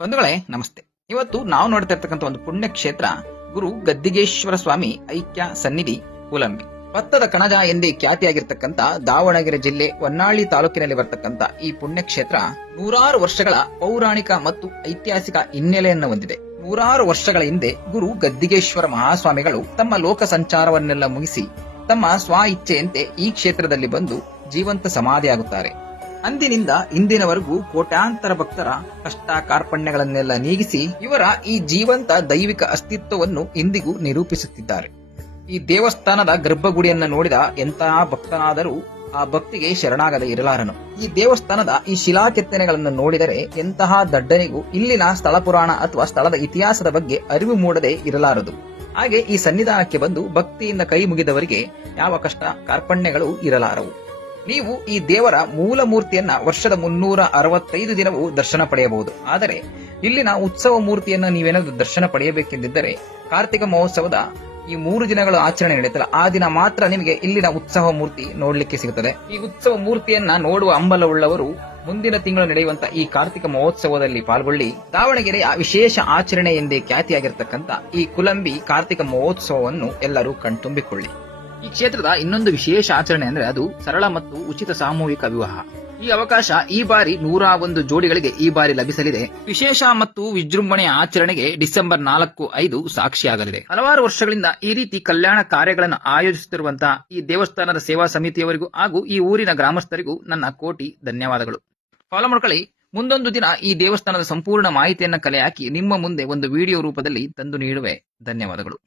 ಬಂಧುಗಳೇ ನಮಸ್ತೆ. ಇವತ್ತು ನಾವು ನೋಡ್ತಾ ಇರ್ತಕ್ಕಂಥ ಒಂದು ಪುಣ್ಯ ಕ್ಷೇತ್ರ ಗುರು ಗದ್ದಿಗೇಶ್ವರ ಸ್ವಾಮಿ ಐಕ್ಯ ಸನ್ನಿಧಿ ಕುಲಂಬಿ. ಭತ್ತದ ಕಣಜ ಎಂದೇ ಖ್ಯಾತಿಯಾಗಿರ್ತಕ್ಕಂಥ ದಾವಣಗೆರೆ ಜಿಲ್ಲೆ ಹೊನ್ನಾಳಿ ತಾಲೂಕಿನಲ್ಲಿ ಬರ್ತಕ್ಕಂಥ ಈ ಪುಣ್ಯ ಕ್ಷೇತ್ರ ನೂರಾರು ವರ್ಷಗಳ ಪೌರಾಣಿಕ ಮತ್ತು ಐತಿಹಾಸಿಕ ಹಿನ್ನೆಲೆಯನ್ನು ಹೊಂದಿದೆ. ನೂರಾರು ವರ್ಷಗಳ ಹಿಂದೆ ಗುರು ಗದ್ದಿಗೇಶ್ವರ ಮಹಾಸ್ವಾಮಿಗಳು ತಮ್ಮ ಲೋಕ ಸಂಚಾರವನ್ನೆಲ್ಲ ಮುಗಿಸಿ ತಮ್ಮ ಸ್ವ ಇಚ್ಛೆಯಂತೆ ಈ ಕ್ಷೇತ್ರದಲ್ಲಿ ಬಂದು ಜೀವಂತ ಸಮಾಧಿಯಾಗುತ್ತಾರೆ. ಅಂದಿನಿಂದ ಇಂದಿನವರೆಗೂ ಕೋಟ್ಯಾಂತರ ಭಕ್ತರ ಕಷ್ಟ ಕಾರ್ಪಣ್ಯಗಳನ್ನೆಲ್ಲ ನೀಗಿಸಿ ಇವರ ಈ ಜೀವಂತ ದೈವಿಕ ಅಸ್ತಿತ್ವವನ್ನು ಇಂದಿಗೂ ನಿರೂಪಿಸುತ್ತಿದ್ದಾರೆ. ಈ ದೇವಸ್ಥಾನದ ಗರ್ಭಗುಡಿಯನ್ನ ನೋಡಿದ ಎಂತಹ ಭಕ್ತನಾದರೂ ಆ ಭಕ್ತಿಗೆ ಶರಣಾಗದೆ ಇರಲಾರನು. ಈ ದೇವಸ್ಥಾನದ ಈ ಶಿಲಾ ಕೆತ್ತನೆಗಳನ್ನು ನೋಡಿದರೆ ಎಂತಹ ದಡ್ಡನಿಗೂ ಇಲ್ಲಿನ ಸ್ಥಳ ಪುರಾಣ ಅಥವಾ ಸ್ಥಳದ ಇತಿಹಾಸದ ಬಗ್ಗೆ ಅರಿವು ಮೂಡದೆ ಇರಲಾರದು. ಹಾಗೆ ಈ ಸನ್ನಿಧಾನಕ್ಕೆ ಬಂದು ಭಕ್ತಿಯಿಂದ ಕೈ ಮುಗಿದವರಿಗೆ ಯಾವ ಕಷ್ಟ ಕಾರ್ಪಣ್ಯಗಳು ಇರಲಾರವು. ನೀವು ಈ ದೇವರ ಮೂಲ ಮೂರ್ತಿಯನ್ನ ವರ್ಷದ 365 ದಿನವೂ ದರ್ಶನ ಪಡೆಯಬಹುದು. ಆದರೆ ಇಲ್ಲಿನ ಉತ್ಸವ ಮೂರ್ತಿಯನ್ನ ನೀವೇನಾದ್ರೂ ದರ್ಶನ ಪಡೆಯಬೇಕೆಂದಿದ್ದರೆ ಕಾರ್ತಿಕ ಮಹೋತ್ಸವದ ಈ 3 ದಿನಗಳ ಆಚರಣೆ ನಡೆಯುತ್ತಲ್ಲ, ಆ ದಿನ ಮಾತ್ರ ನಿಮಗೆ ಇಲ್ಲಿನ ಉತ್ಸವ ಮೂರ್ತಿ ನೋಡ್ಲಿಕ್ಕೆ ಸಿಗುತ್ತದೆ. ಈ ಉತ್ಸವ ಮೂರ್ತಿಯನ್ನ ನೋಡುವ ಹಂಬಲವುಳ್ಳವರು ಮುಂದಿನ ತಿಂಗಳು ನಡೆಯುವಂತ ಈ ಕಾರ್ತಿಕ ಮಹೋತ್ಸವದಲ್ಲಿ ಪಾಲ್ಗೊಳ್ಳಿ ದಾವಣಗೆರೆಯ ವಿಶೇಷ ಆಚರಣೆ ಎಂದೇ ಖ್ಯಾತಿಯಾಗಿರ್ತಕ್ಕಂಥ ಈ ಕುಲಂಬಿ ಕಾರ್ತಿಕ ಮಹೋತ್ಸವವನ್ನು ಎಲ್ಲರೂ ಕಣ್ತುಂಬಿಕೊಳ್ಳಿ. ಈ ಕ್ಷೇತ್ರದ ಇನ್ನೊಂದು ವಿಶೇಷ ಆಚರಣೆ ಅಂದ್ರೆ ಅದು ಸರಳ ಮತ್ತು ಉಚಿತ ಸಾಮೂಹಿಕ ವಿವಾಹ. ಈ ಅವಕಾಶ ಈ ಬಾರಿ 101 ಜೋಡಿಗಳಿಗೆ ಈ ಬಾರಿ ಲಭಿಸಲಿದೆ. ವಿಶೇಷ ಮತ್ತು ವಿಜೃಂಭಣೆಯ ಆಚರಣೆಗೆ ಡಿಸೆಂಬರ್ 4-5 ಸಾಕ್ಷಿಯಾಗಲಿದೆ. ಹಲವಾರು ವರ್ಷಗಳಿಂದ ಈ ರೀತಿ ಕಲ್ಯಾಣ ಕಾರ್ಯಗಳನ್ನು ಆಯೋಜಿಸುತ್ತಿರುವಂತಹ ಈ ದೇವಸ್ಥಾನದ ಸೇವಾ ಸಮಿತಿಯವರಿಗೂ ಹಾಗೂ ಈ ಊರಿನ ಗ್ರಾಮಸ್ಥರಿಗೂ ನನ್ನ ಕೋಟಿ ಧನ್ಯವಾದಗಳು. ಫಾಲೋ ಮಾಡ್ಕೊಳ್ಳಿ. ಮುಂದೊಂದು ದಿನ ಈ ದೇವಸ್ಥಾನದ ಸಂಪೂರ್ಣ ಮಾಹಿತಿಯನ್ನ ಕಲೆ ಹಾಕಿ ನಿಮ್ಮ ಮುಂದೆ ಒಂದು ವಿಡಿಯೋ ರೂಪದಲ್ಲಿ ತಂದು ನೀಡುವೆ. ಧನ್ಯವಾದಗಳು.